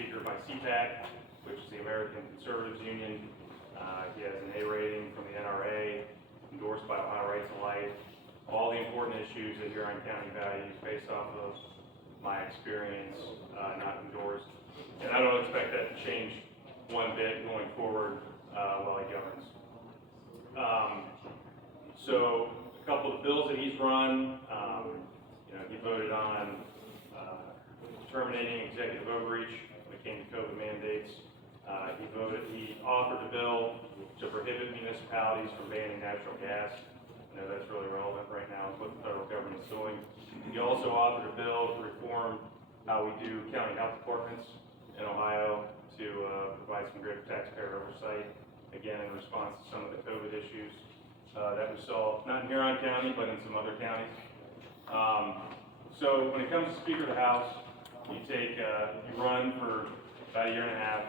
speaker by CPAC, which is the American Conservatives Union. He has an A rating from the NRA, endorsed by Ohio Rights and Life. All the important issues that Huron County values based off of my experience, not endorsed. And I don't expect that to change one bit going forward while he governs. So a couple of bills that he's run, he voted on terminating executive overreach when it came to COVID mandates. He authored a bill to prohibit municipalities from banning natural gas. I know that's really relevant right now with what the federal government's doing. He also authored a bill to reform how we do county health departments in Ohio to provide some greater taxpayer oversight, again in response to some of the COVID issues that we saw, not in Huron County, but in some other counties. So when it comes to Speaker of the House, you run for about a year and a half.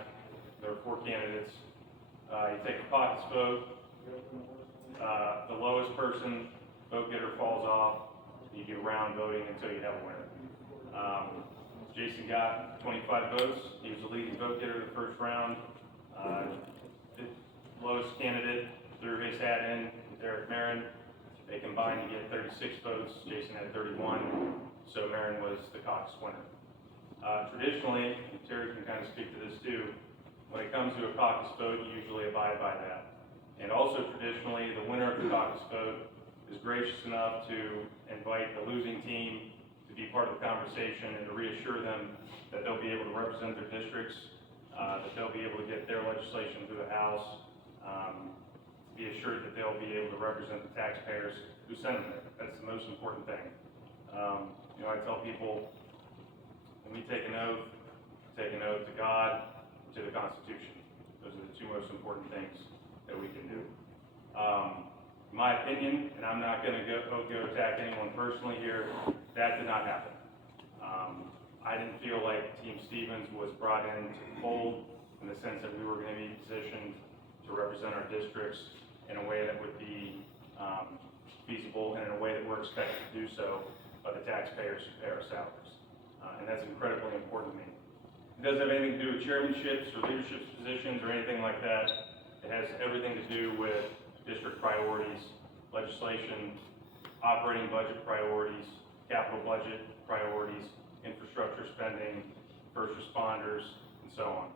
There are 4 candidates. You take a caucus vote. The lowest vote getter falls off. You do round voting until you have a winner. Jason got 25 votes. He was the leading vote getter in the first round. The lowest candidate threw his hat in, Derek Marin. They combined to get 36 votes. Jason had 31, so Marin was the caucus winner. Traditionally, and Terry can kind of speak to this too, when it comes to a caucus vote, you usually abide by that. And also traditionally, the winner of the caucus vote is gracious enough to invite the losing team to be part of the conversation and to reassure them that they'll be able to represent their districts, that they'll be able to get their legislation through the House, to be assured that they'll be able to represent the taxpayers who send them there. That's the most important thing. I tell people, when we take an oath to God, to the Constitution. Those are the 2 most important things that we can do. In my opinion, and I'm not going to go attack anyone personally here, that did not happen. I didn't feel like Team Stevens was brought in to the fold in the sense that we were going to be positioned to represent our districts in a way that would be feasible and in a way that we're expected to do so by the taxpayers who pay our salaries. And that's incredibly important to me. It doesn't have anything to do with chairmanships or leadership positions or anything like that. It has everything to do with district priorities, legislation, operating budget priorities, capital budget priorities, infrastructure spending, first responders, and so on.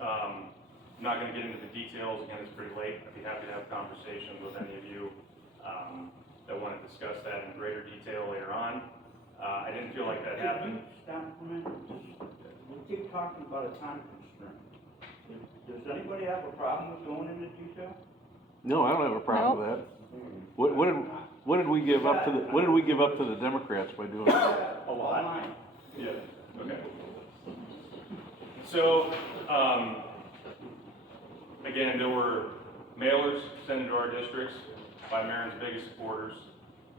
I'm not going to get into the details. Again, it's pretty late. I'd be happy to have conversations with any of you that want to discuss that in greater detail later on. I didn't feel like that happened. Stop for a minute. We keep talking about a time constraint. Does anybody have a problem with going into detail? No, I don't have a problem with that. What did we give up to the Democrats by doing that? A lot. Yeah. Okay. So, again, there were mailers sent into our districts by Marin's biggest supporters.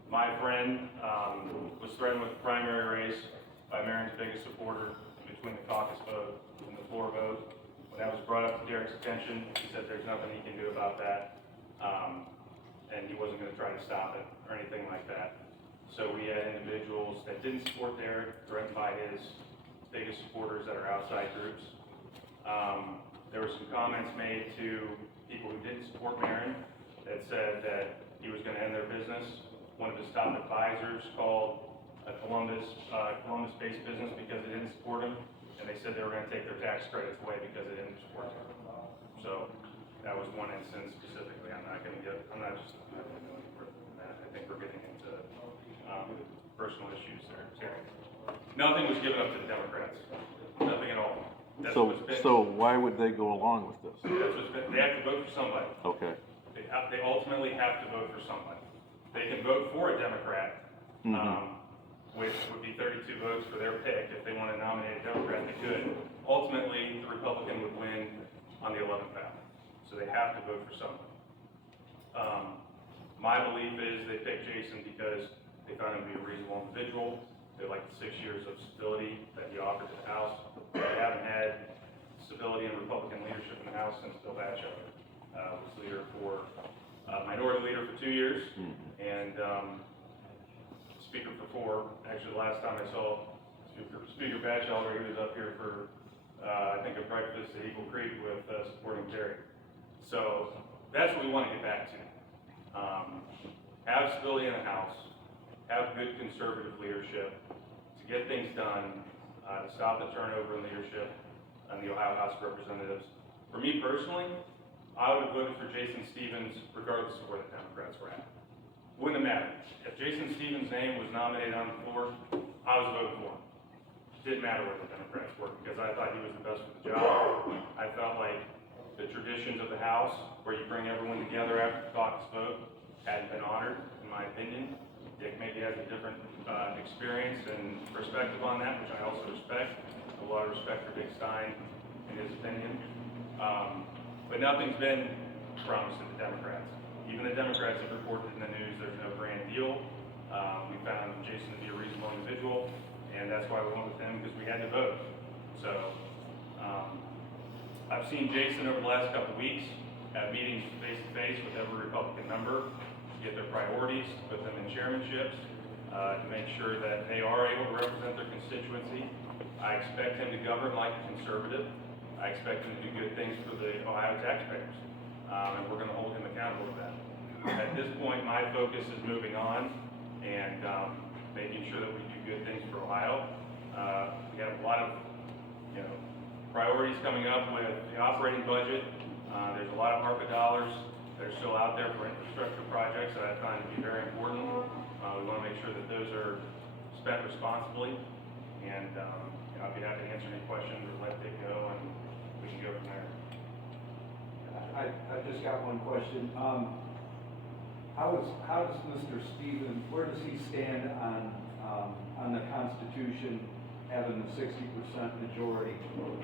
My friend was threatened with the primary race by Marin's biggest supporter between the caucus vote and the floor vote. When that was brought up to Derek's attention, he said there's nothing he can do about that, and he wasn't going to try to stop it or anything like that. So we had individuals that didn't support Derek threatened by his biggest supporters that are outside groups. There were some comments made to people who didn't support Marin that said that he was going to end their business. One of his top advisors called a Columbus-based business because they didn't support him, and they said they were going to take their tax credits away because they didn't support him. So that was one instance specifically. I'm not going to go any further than that. I think we're getting into personal issues there. Terry. Nothing was given up to the Democrats. Nothing at all. So why would they go along with this? They have to vote for somebody. Okay. They ultimately have to vote for somebody. They can vote for a Democrat, which would be 32 votes for their pick. If they want to nominate a Democrat, they could. Ultimately, the Republican would win on the 11th ballot. So they have to vote for somebody. My belief is they picked Jason because they found him to be a reasonable individual. They liked the 6 years of stability that he offered to the House. They haven't had stability and Republican leadership in the House since Bill Batchelder was leader for minority leader for 2 years, and Speaker for 4. Actually, the last time I saw Speaker Batchelder, he was up here for I think a breakfast at Eagle Creek with, supporting Terry. So, that's what we wanna get back to. Have stability in the House, have good conservative leadership to get things done, to stop the turnover in leadership in the Ohio House of Representatives. For me personally, I would have voted for Jason Stevens regardless of where the Democrats were at. Wouldn't have mattered. If Jason Stevens' name was nominated on the floor, I was voting for him. Didn't matter where the Democrats were, because I thought he was the best for the job. I felt like the traditions of the House, where you bring everyone together after the caucus vote, hadn't been honored, in my opinion. Dick maybe has a different experience and perspective on that, which I also respect. A lot of respect for Dick Stein and his opinion. But nothing's been promised to the Democrats. Even the Democrats have reported in the news there's no grand deal. We found Jason to be a reasonable individual, and that's why we went with him, because we had to vote. So, I've seen Jason over the last couple of weeks have meetings face-to-face with every Republican member to get their priorities, to put them in chairmanships, to make sure that they are able to represent their constituency. I expect him to govern like a conservative. I expect him to do good things for the Ohio taxpayers, and we're gonna hold him accountable to that. At this point, my focus is moving on and, making sure that we do good things for Ohio. We have a lot of, priorities coming up with the operating budget. There's a lot of ARPA dollars that are still out there for infrastructure projects that I find to be very important. We wanna make sure that those are spent responsibly, and, I'd be happy to answer any questions or let Dick go, and we can go from there. I just got one question. How does Mr. Stevens, where does he stand on the Constitution having the 60% majority, vote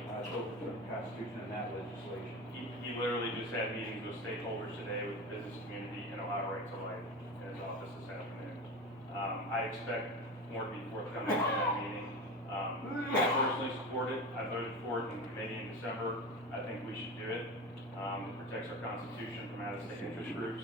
for the Constitution and that legislation? He literally just had meetings with stakeholders today with the business community and Ohio Right to Life in his office this afternoon. I expect more to be forthcoming from that meeting. I personally support it. I voted for it in committee in December. I think we should do it. It protects our Constitution from out-of-state interest groups.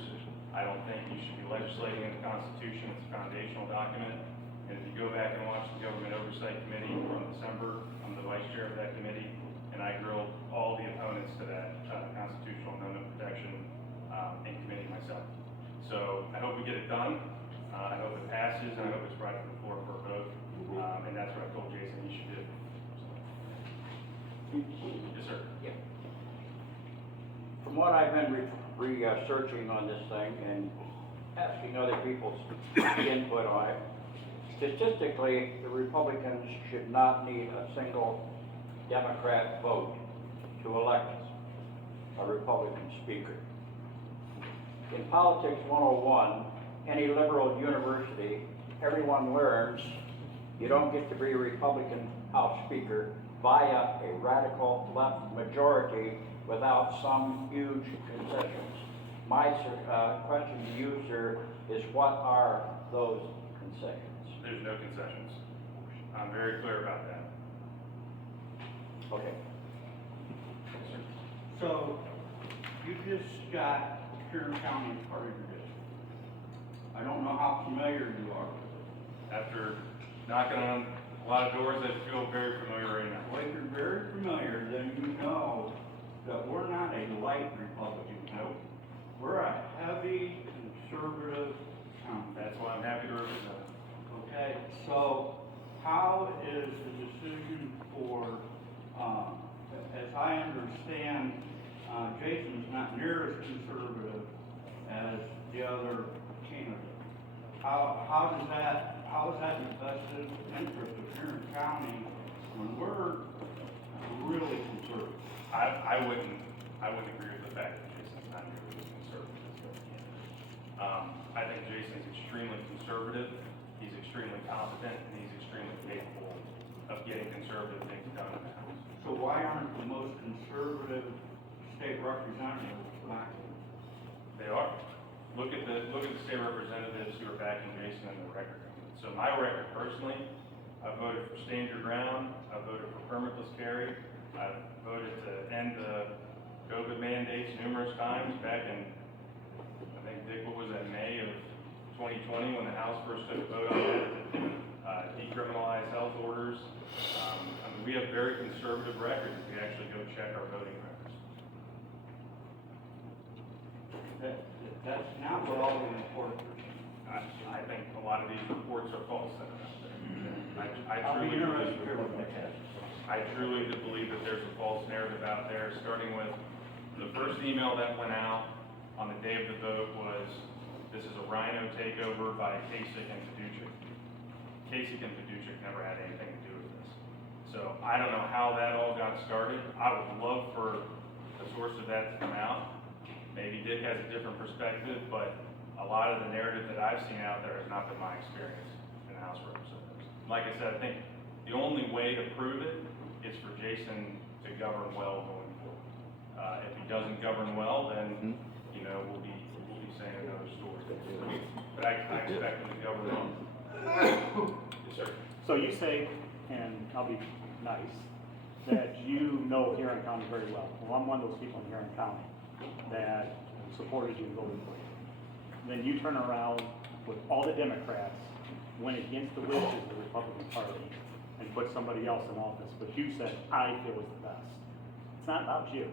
I don't think you should be legislating in the Constitution. It's a foundational document. And if you go back and watch the Government Oversight Committee from December, I'm the vice chair of that committee, and I grilled all the opponents to that constitutional amendment protection in committee myself. So I hope we get it done. I hope it passes, and I hope it's brought to the floor for a vote. And that's what I told Jason he should do. Yes, sir. Yeah. From what I've been researching on this thing and asking other people's input on it, statistically, the Republicans should not need a single Democrat vote to elect a Republican speaker. In Politics 101, any liberal university, everyone learns you don't get to be a Republican House Speaker via a radical left majority without some huge concessions. My question to you, sir, is what are those concessions? There's no concessions. I'm very clear about that. Okay. So, you just got Swearingen County as part of your district. I don't know how familiar you are with it. After knocking on a lot of doors, I feel very familiar right now. Well, if you're very familiar, then you know that we're not a light Republican county. We're a heavy conservative county. That's why I'm happy to represent it. Okay, so how is the decision for, as I understand, Jason's not near as conservative as the other candidate. How is that in the best interest of Swearingen County when we're really conservative? I wouldn't agree with the fact that Jason's not nearly as conservative as the other candidate. I think Jason's extremely conservative, he's extremely competent, and he's extremely capable of getting conservative things done in the House. So why aren't the most conservative state representatives black? They are. Look at the state representatives who are backing Jason in the record. So my record personally, I voted for stand your ground, I voted for permitless carry, I voted to end the COVID mandates numerous times back in, I think, Dick, what was that, May of 2020 when the House first took a vote on that, decriminalize health orders. I mean, we have very conservative records. check our voting records. That's not what all the reports are saying. I think a lot of these reports are false that are out there. I'll be interested to hear what they have. I truly do believe that there's a false narrative out there, starting with the first email that went out on the day of the vote was, this is a rhino takeover by Kasich and Fiducic. Kasich and Fiducic never had anything to do with this. So I don't know how that all got started. I would love for the source of that to come out. Maybe Dick has a different perspective, but a lot of the narrative that I've seen out there has not been my experience in the House of Representatives. Like I said, I think the only way to prove it is for Jason to govern well going forward. If he doesn't govern well, then, you know, we'll be saying another story. But I expect him to govern well. Yes, sir. So you say, and I'll be nice, that you know Huron County very well. Well, I'm one of those people in Huron County that supported you and voted for you. Then you turn around with all the Democrats, went against the wishes of the Republican Party, and put somebody else in office, but you said, I feel is the best. It's not about you.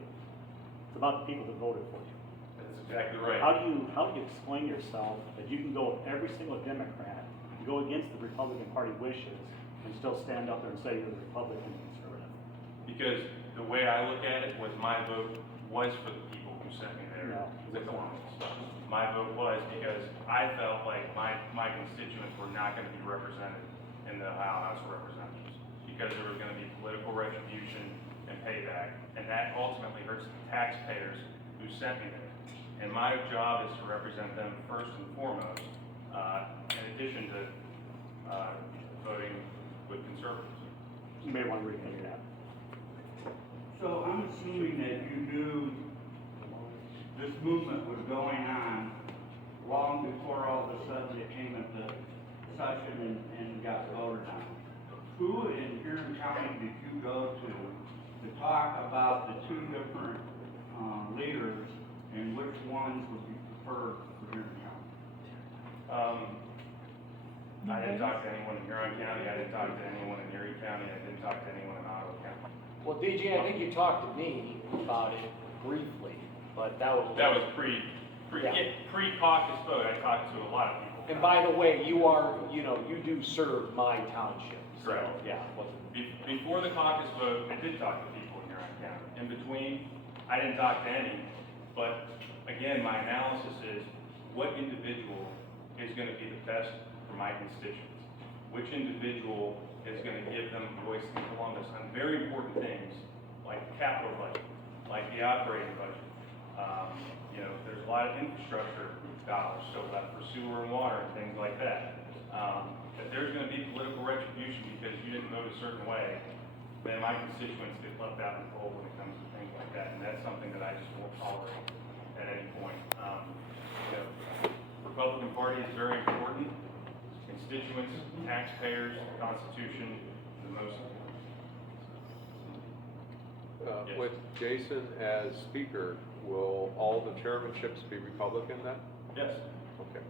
It's about the people that voted for you. That's exactly right. How do you explain yourself that you can go with every single Democrat, go against the Republican Party wishes, and still stand up there and say you're the Republican conservative? Because the way I look at it was my vote was for the people who sent me there to Columbus. My vote was because I felt like my constituents were not going to be represented in the Ohio House of Representatives because there was going to be political retribution and payback, and that ultimately hurts the taxpayers who sent me there. And my job is to represent them first and foremost, in addition to voting with conservatives. You may want to rethink that. So I'm assuming that you knew this movement was going on long before all of a sudden it came into session and got voted on. Who in Huron County did you go to talk about the two different leaders and which ones would be preferred for Huron County? I didn't talk to anyone in Huron County, I didn't talk to anyone in Erie County, I didn't talk to anyone in Ottawa County. Well, DG, I think you talked to me about it briefly, but that was. That was pre-caucus vote, I talked to a lot of people. And by the way, you do serve my township. So, Correct. yeah, it wasn't. Before the caucus vote, I did talk to people in Huron County. In between, I didn't talk to any, but again, my analysis is what individual is gonna be the best for my constituents? Which individual is gonna give them a voice in Columbus on very important things, like the capital budget, like the operating budget. There's a lot of infrastructure dollars still left for sewer and water and things like that. If there's gonna be political retribution because you didn't vote a certain way, then my constituents get left out in the cold when it comes to things like that, and that's something that I just won't tolerate at any point. Republican Party is very important. Constituents, taxpayers, Constitution, the most important. Yes. With Jason as speaker, will all the chairmanships be Republican then? Yes, Okay.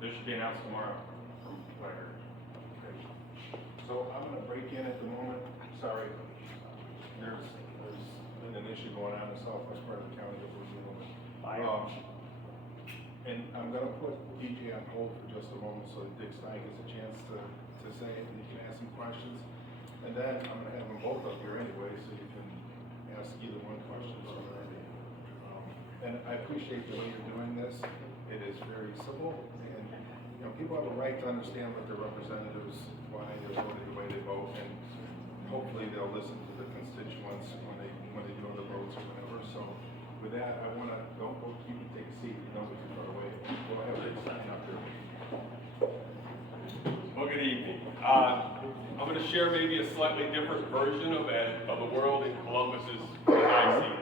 this should be announced tomorrow from what I heard. So I'm gonna break in at the moment, sorry. There's been an issue going on in the southwest part of the county that we're dealing with. And I'm gonna put DJ on hold for just a moment so that Dick Stein gets a chance to say it and you can ask some questions. And then I'm gonna have them both up here anyway, so you can ask either one question. And I appreciate the way you're doing this. It is very simple, and, people have a right to understand what their representatives, why they voted the way they vote, and hopefully they'll listen to the constituents when they go to the votes or whatever. So with that, I wanna, don't go, you can take a seat, you know, we can throw away. We'll have Dick Stein up there. Well, good evening. I'm going to share maybe a slightly different version of the world in Columbus as I see it.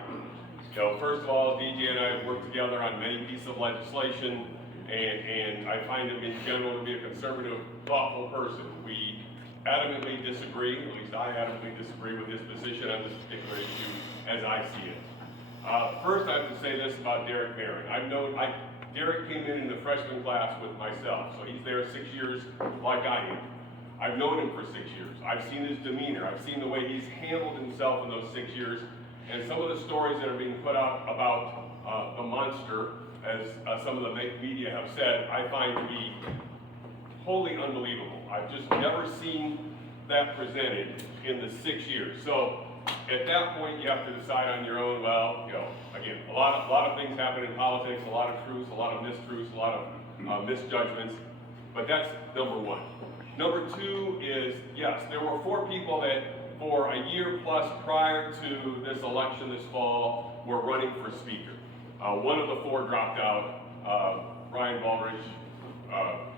First of all, DJ and I have worked together on many pieces of legislation, and I find him in general to be a conservative, thoughtful person. We adamantly disagree, at least I adamantly disagree with his position on this particular issue as I see it. First, I have to say this about Derek Barron. Derek came in the freshman class with myself, so he's there 6 years like I am. I've known him for 6 years. I've seen his demeanor. I've seen the way he's handled himself in those 6 years. and some of the stories that are being put out about the monster, as some of the media have said, I find to be wholly unbelievable. I've just never seen that presented in the 6 years. So at that point, you have to decide on your own. Well, you know, again, a lot of things happen in politics, a lot of truths, a lot of mistruths, a lot of misjudgments, but that's number one. Number two is, yes, there were 4 people that for a year plus prior to this election this fall were running for speaker. One of the 4 dropped out. Ryan Baldridge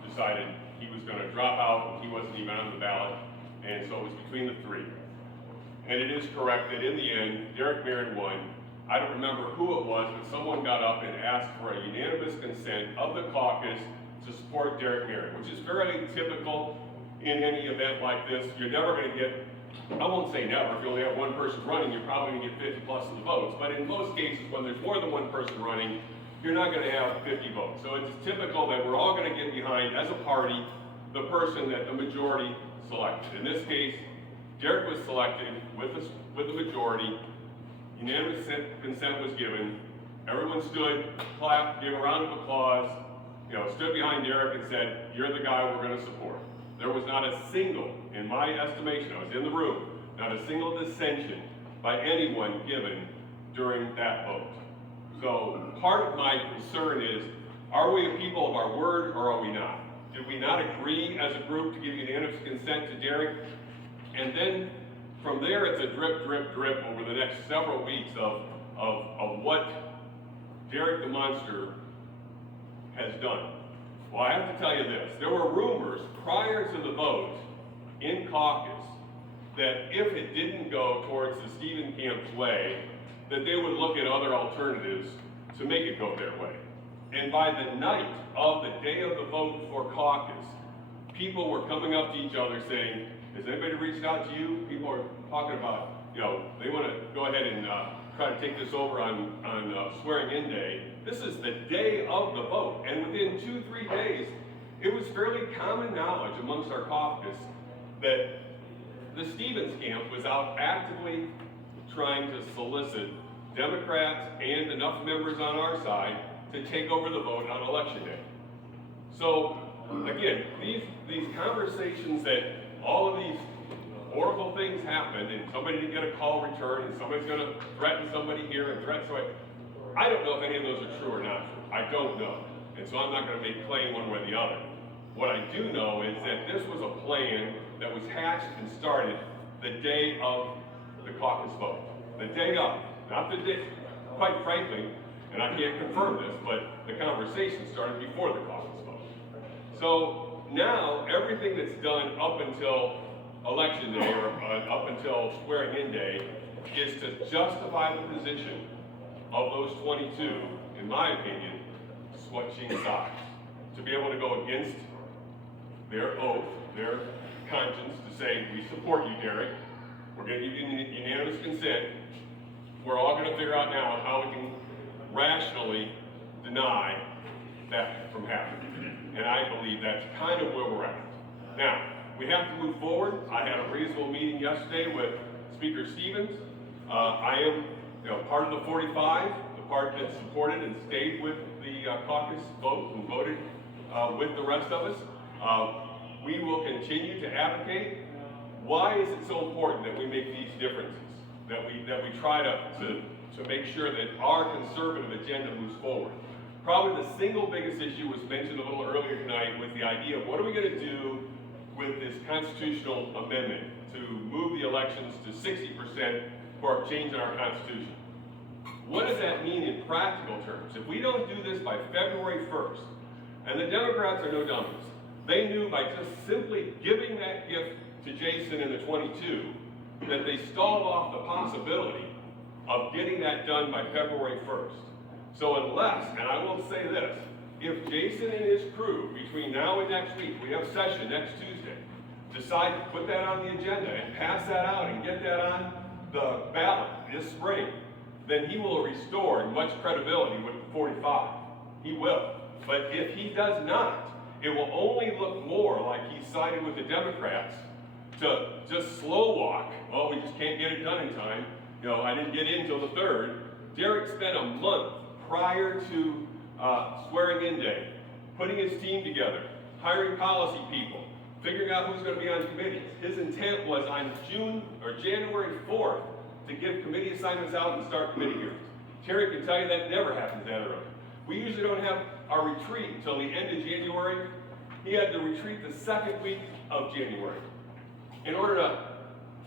decided he was going to drop out, he wasn't even on the ballot, and so it was between the 3. And it is correct that in the end, Derek Merritt won. I don't remember who it was, but someone got up and asked for a unanimous consent of the caucus to support Derek Merritt, which is fairly typical in any event like this. You're never going to get, I won't say never, if you only have one person running, you're probably going to get 50 plus of the votes. But in most cases, when there's more than one person running, you're not going to have 50 votes. So it's typical that we're all going to get behind, as a party, the person that the majority selected. In this case, Derek was selected with the majority. Unanimous consent was given. Everyone stood, clapped, gave a round of applause, stood behind Derek and said, "You're the guy we're going to support." There was not a single, in my estimation, I was in the room, not a single dissension by anyone given during that vote. So part of my concern is, are we a people of our word or are we not? Did we not agree as a group to give unanimous consent to Derek? And then from there, it's a drip, drip, drip over the next several weeks of what Derek the Monster has done. Well, I have to tell you this. There were rumors prior to the vote in caucus that if it didn't go towards the Stephen camp's way, that they would look at other alternatives to make it go their way. And by the night of the day of the vote for caucus, people were coming up to each other saying, "Has anybody reached out to you?" People are talking about, they want to go ahead and try to take this over on Swearingen Day. This is the day of the vote, and within 2-3 days, it was fairly common knowledge amongst our caucus that the Stevens camp was out actively trying to solicit Democrats and enough members on our side to take over the vote on Election Day. So, again, these conversations that all of these horrible things happened and somebody didn't get a call returned and somebody's going to threaten somebody here and threaten somebody, I don't know if any of those are true or not true. I don't know. And so I'm not going to make claim one way or the other. What I do know is that this was a plan that was hatched and started the day of the caucus vote. The day of, not the day, quite frankly, and I can't confirm this, but the conversation started before the caucus vote. So now everything that's done up until Election Day or up until Swearingen Day is to justify the position of those 22, in my opinion, switching sides. To be able to go against their oath, their conscience, to say, "We support you, Derek. We're going to give you unanimous consent. We're all going to figure out now how we can rationally deny that from happening." And I believe that's kind of where we're at. Now, we have to move forward. I had a reasonable meeting yesterday with Speaker Stevens. I am part of the 45, the part that supported and stayed with the caucus vote and voted with the rest of us. We will continue to advocate. Why is it so important that we make these differences? That we try to make sure that our conservative agenda moves forward. Probably the single biggest issue was mentioned a little earlier tonight was the idea of what are we going to do with this constitutional amendment to move the elections to 60% for a change in our Constitution. What does that mean in practical terms? If we don't do this by February 1st, and the Democrats are no dummies, they knew by just simply giving that gift to Jason and the 22 that they stalled off the possibility of getting that done by February 1st. So unless, and I will say this, if Jason and his crew, between now and next week, we have session next Tuesday, decide to put that on the agenda and pass that out and get that on the ballot this spring, then he will restore much credibility with the 45. He will. But if he does not, it will only look more like he sided with the Democrats to just slow walk. "Oh, we just can't get it done in time," I didn't get in until the 3rd. Derek spent a month prior to swearing-in day, putting his team together, hiring policy people, figuring out who's going to be on committees. His intent was on January 4th to give committee assignments out and start committee hearings. Terry can tell you that never happens that early. We usually don't have our retreat until the end of January. He had the retreat the 2nd week of January in order to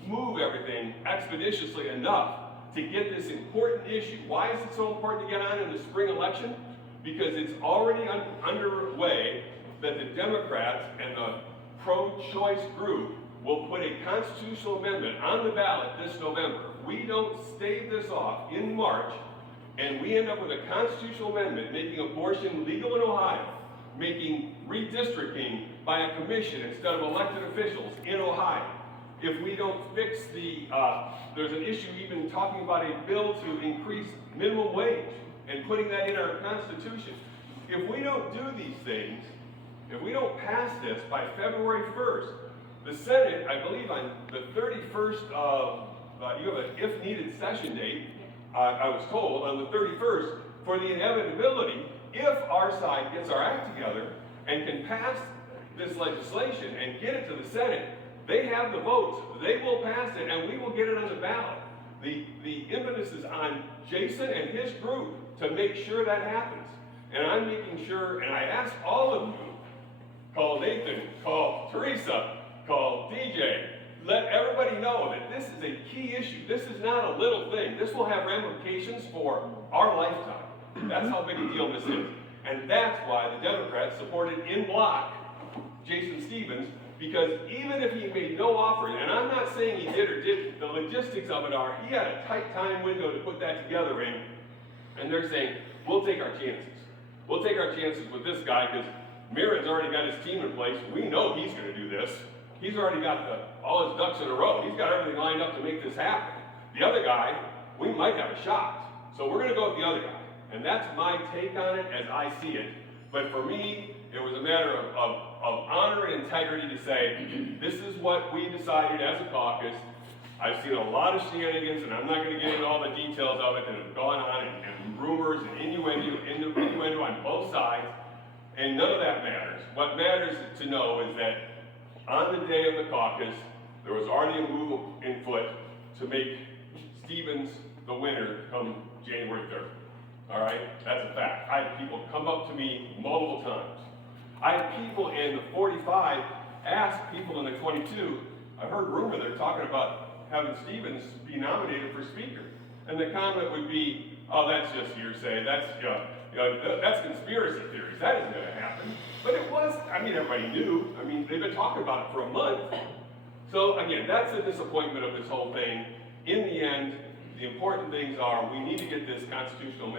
move everything expeditiously enough to get this important issue. Why is it so important to get on in the spring election? Because it's already underway that the Democrats and the pro-choice group will put a constitutional amendment on the ballot this November. We don't stave this off in March, and we end up with a constitutional amendment making abortion legal in Ohio, making redistricting by a commission instead of elected officials in Ohio. If we don't fix there's an issue even talking about a bill to increase minimum wage and putting that in our Constitution. If we don't do these things, if we don't pass this by February 1st, the Senate, I believe on the 31st of, you have an if needed session date, I was told, on the 31st, for the inevitability, if our side gets our act together and can pass this legislation and get it to the Senate, they have the votes, they will pass it, and we will get it on the ballot. The impetus is on Jason and his group to make sure that happens. And I'm making sure, and I ask all of you, call Nathan, call Teresa, call DJ, let everybody know that this is a key issue. This is not a little thing. This will have ramifications for our lifetime. That's how big a deal this is. And that's why the Democrats supported in bloc Jason Stevens, because even if he made no offer, and I'm not saying he did or didn't, the logistics of it are, he had a tight time window to put that together in, and they're saying, we'll take our chances. We'll take our chances with this guy, because Miran's already got his team in place. We know he's going to do this. He's already got all his ducks in a row. He's got everything lined up to make this happen. The other guy, we might have a shot. So we're going to go with the other guy. And that's my take on it as I see it. But for me, it was a matter of honor and integrity to say, this is what we decided as a caucus. I've seen a lot of shenanigans, and I'm not going to get into all the details of it that have gone on, and rumors and innuendo on both sides. And none of that matters. What matters to know is that on the day of the caucus, there was already a move in foot to make Stevens the winner come January 3rd. All right? That's a fact. I had people come up to me multiple times. I had people in the 45 ask people in the 22, I heard rumor they're talking about having Stevens be nominated for speaker. And the comment would be, oh, that's just hearsay. That's, that's conspiracy theories. That isn't going to happen. But it was, everybody knew. They've been talking about it for a month. So again, that's the disappointment of this whole thing. In the end, the important things are we need to get this constitutional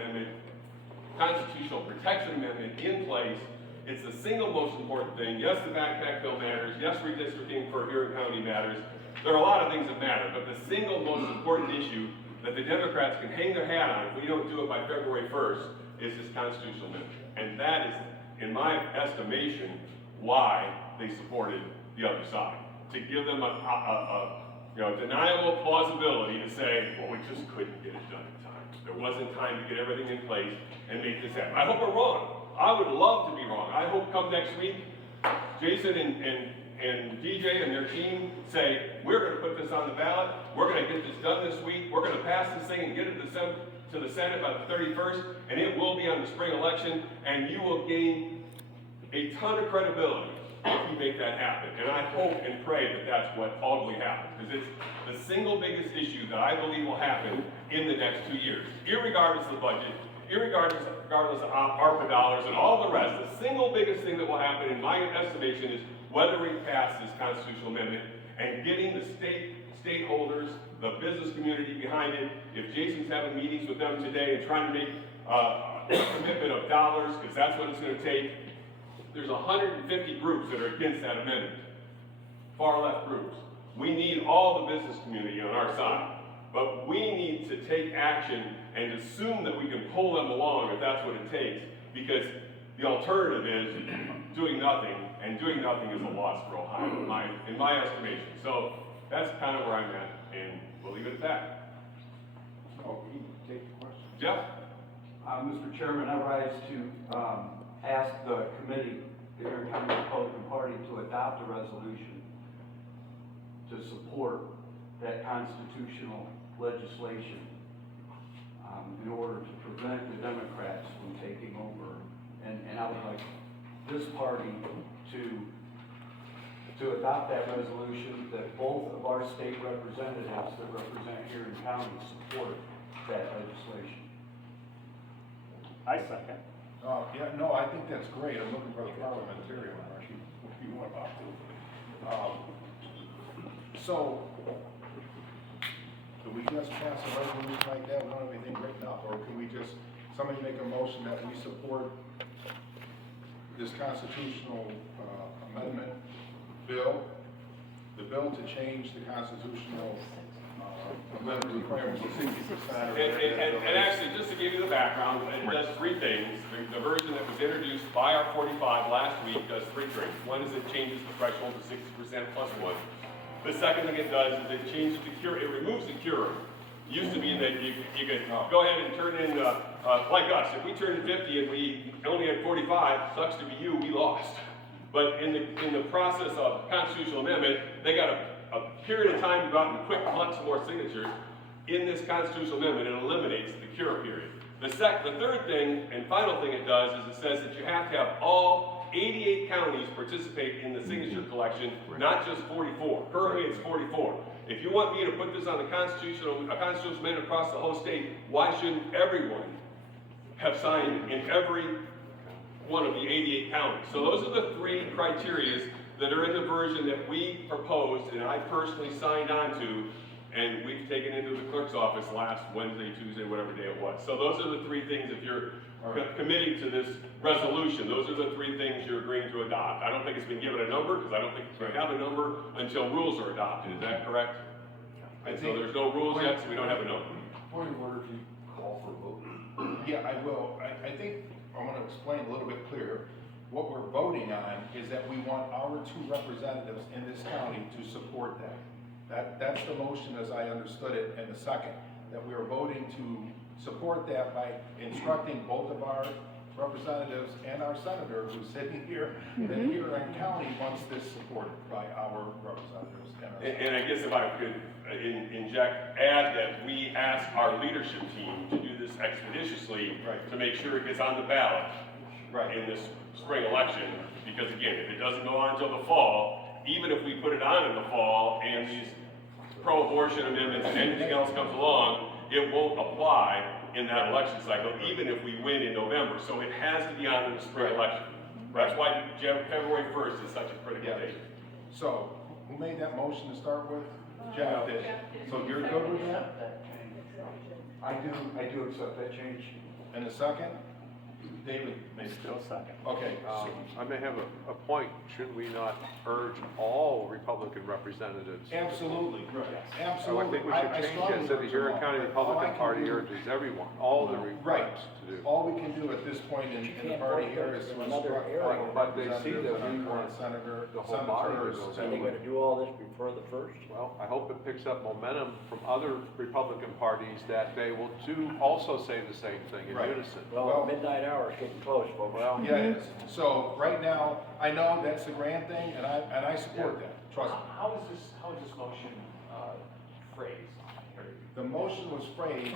protection amendment in place. It's the single most important thing. Yes, the backpack bill matters. Yes, redistricting for Huron County matters. There are a lot of things that matter, but the single most important issue that the Democrats can hang their hat on if we don't do it by February 1st is this constitutional amendment. And that is, in my estimation, why they supported the other side. To give them a deniable plausibility to say, well, we just couldn't get it done in time. There wasn't time to get everything in place and make this happen. I hope we're wrong. I would love to be wrong. I hope come next week, Jason and DJ and their team say, we're going to put this on the ballot. We're going to get this done this week. We're going to pass this thing and get it to the Senate by the 31st, and it will be on the spring election, and you will gain a ton of credibility if you make that happen. And I hope and pray that that's what ultimately happens, because it's the single biggest issue that I believe will happen in the next 2 years, irregardless of the budget, regardless of ARPA dollars and all the rest. The single biggest thing that will happen, in my estimation, is whether we pass this constitutional amendment and getting the stakeholders, the business community behind it. If Jason's having meetings with them today and trying to make a commitment of dollars, because that's what it's going to take, there's 150 groups that are against that amendment, far left groups. We need all the business community on our side, but we need to take action and assume that we can pull them along if that's what it takes, because the alternative is doing nothing, and doing nothing is a loss for Ohio, in my estimation. So that's kind of where I'm at, and we'll leave it at that. Jeff? Mr. Chairman, I rise to, ask the committee, the Huron County Republican Party, to adopt a resolution to support that constitutional legislation, in order to prevent the Democrats from taking over. And I would like this party to adopt that resolution, that both of our state representatives that represent Huron County support that legislation. I second. Yeah, no, I think that's great. I'm looking for the parliamentarian, Marcy, if you want to. So, do we just pass a resolution like that, we don't have anything written up, or can we just, somebody make a motion that we support this constitutional amendment bill, the bill to change the constitutional amendment requirements of 60%? And actually, just to give you the background, it does three things. The version that was introduced by our 45 last week does three things. One is it changes the threshold to 60% plus one. The second thing it does is it changes the cure, it removes the cure. It used to be that you could go ahead and turn in, like us, if we turned 50 and we only had 45, sucks to be you, we lost. But in the process of constitutional amendment, they got a period of time to go out and quick collect some more signatures. In this constitutional amendment, it eliminates the cure period. The third thing and final thing it does is it says that you have to have all 88 counties participate in the signature collection, not just 44. Currently, it's 44. If you want me to put this on the constitutional amendment across the whole state, why shouldn't everyone have signed in every one of the 88 counties? So those are the three criterias that are in the version that we proposed and I personally signed on to, and we've taken into the clerk's office last Wednesday, Tuesday, whatever day it was. So those are the three things, if you're committing to this resolution, those are the three things you're agreeing to adopt. I don't think it's been given a number, because I don't think it's going to have a number until rules are adopted. Is that correct? And so there's no rules yet, so we don't have a number. Point of order, if you call for a vote. Yeah, I will. I think I want to explain a little bit clearer. What we're voting on is that we want our two representatives in this county to support that. That's the motion as I understood it, and the second, that we are voting to support that by instructing both of our representatives and our senator who's sitting here, that Huron County wants this supported by our representatives and our senators. And I guess if I could add that we ask our leadership team to do this expeditiously to make sure it gets on the ballot in this spring election, because again, if it doesn't go on until the fall, even if we put it on in the fall and these pro-abortion amendments and anything else comes along, it won't apply in that election cycle, even if we win in November. So it has to be on in the spring election. That's why February 1st is such a critical date. So, who made that motion to start with? Jeff did. So you're good with that? I do accept that change. And the second? David made it. Still second. Okay. I may have a point. Shouldn't we not urge all Republican representatives? Absolutely. So I Absolutely. think we should change it so the Huron County Republican Party urges everyone, all the reps to do. All we can do at this point in the party here is to instruct our But they see that representatives we and want current senator, the whole body to senators go. Are they gonna do all this before the first? Well, I hope it picks up momentum from other Republican parties that they will also say the same thing in Right. unison. Well, midnight hour is getting close, folks. Well, Yeah, it is. So right now, I know that's the grand thing, and I support that, trust me. How is this motion, phrased? The motion was phrased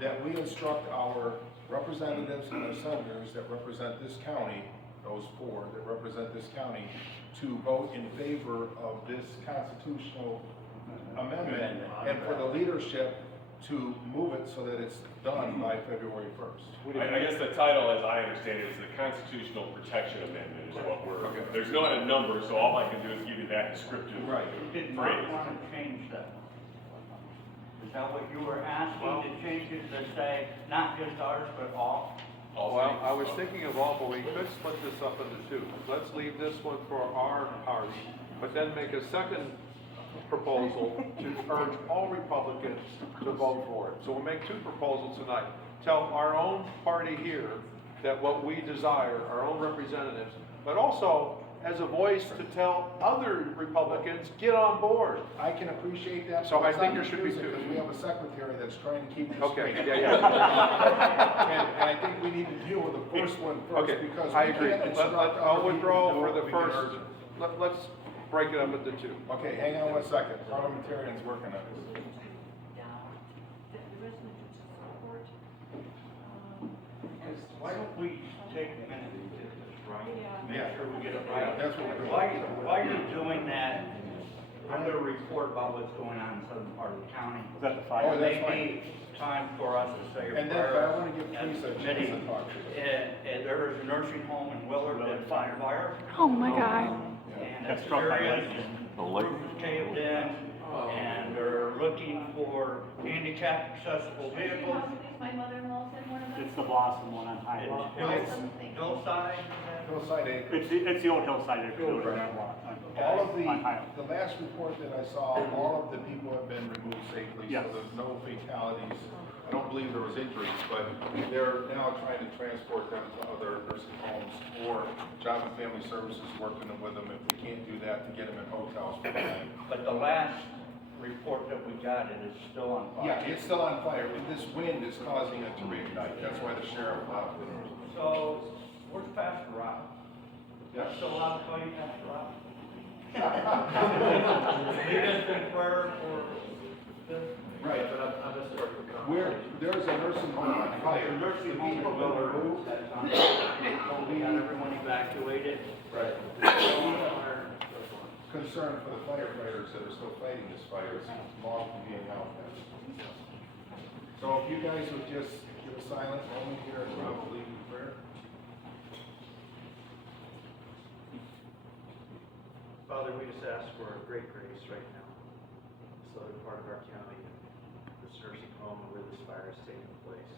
that we instruct our representatives and our senators that represent this county, those four that represent this county, to vote in favor of this constitutional amendment, and for the leadership to move it so that it's done by February 1st. I guess the title, as I understand it, is the Constitutional Protection Amendment is what we're, there's not a number, so all I can do is give you that descriptive Right. Did phrase. not want to change that. Is that what you were asking, to change it to say, not just ours, but all? Well, I was thinking of all, but we could split this up into two. Let's leave this one for our party, but then make a second proposal to urge all Republicans to vote for it. So we'll make two proposals tonight. Tell our own party here that what we desire, our own representatives, but also as a voice to tell other Republicans, get on board. I can appreciate that. So but I it's think not there should be confusing, two. Because we have a secretary that's trying to keep this Okay, straight. yeah, yeah. And I think we need to deal with the first one first, Okay, because I we agree. can't instruct I'll other people withdraw to do for what the we can first, urge them. let's break it up into two. Okay, hang on 1 second, parliamentarian's working on this. Why don't we take a minute to get this right? Make Yeah. sure we get it Yeah, right. that's what we're doing. While you're doing that, I'm gonna report about what's going on in southern part of the county. Is that the Oh, fire? that's It may be time for us to say a And then, prayer. but I wanna give as Teresa a committee. chance to talk. And there is a nursing home in Willard that fire. Oh my God. And Got it's struck by serious. lightning. The Roof lightning. is caved in, and they're looking for handicap accessible vehicles. My mother-in-law's in one of those. It's the Blossom one on Highland. It's hillside. Hillside Acres. It's the old hillside that built on that lot. All of On Highland. the last report that I saw, all of the people have been removed safely, so Yes. there's no fatalities. I don't believe there was injuries, but they're now trying to transport them to other nursing homes or Job and Family Services working with them if they can't do that, to get them in hotels for the night. But the last report that we got, it is still on fire. Yeah, it's still on fire, and this wind is causing it to reignite, that's why the sheriff left it. So, where's Pastor Rob? Yeah. Still allowed to call you Pastor Rob? Lead us in prayer for this. Right. There's a nursing home on fire. The nursing home People in been Willard, removed. that's on fire. We got everyone evacuated. Right. Fire. Concern for the firefighters that are still fighting this fire, it's long from being out there. So if you guys would just give a silent moment here and Rob will lead in prayer. Father, we just ask for great grace right now, the southern part of our county, this nursing home and where this fire is taking place.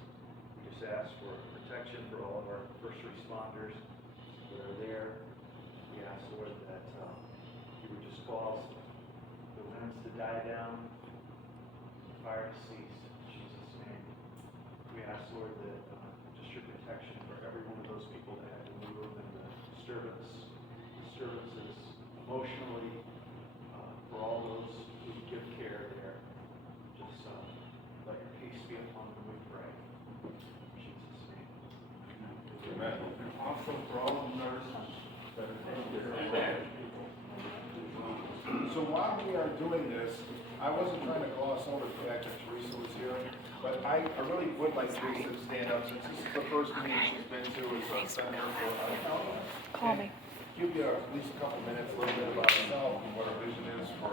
We just ask for protection for all of our first responders that are there. We ask, Lord, that you would just cause the winds to die down, the fire to cease, in Jesus' name. We ask, Lord, that just your protection for every one of those people that had to move and the disturbances emotionally, for all those who give care there. Just let your peace be upon them, we pray. In Jesus' name. Amen. Also for all the nurses that are there. So while we are doing this, I wasn't trying to gloss over the fact that Teresa was here, but I really would like Teresa to stand up, since this is the first meeting she's been to as a senator for our county. Call me. Give you at least a couple minutes, a little bit about herself and what her vision is for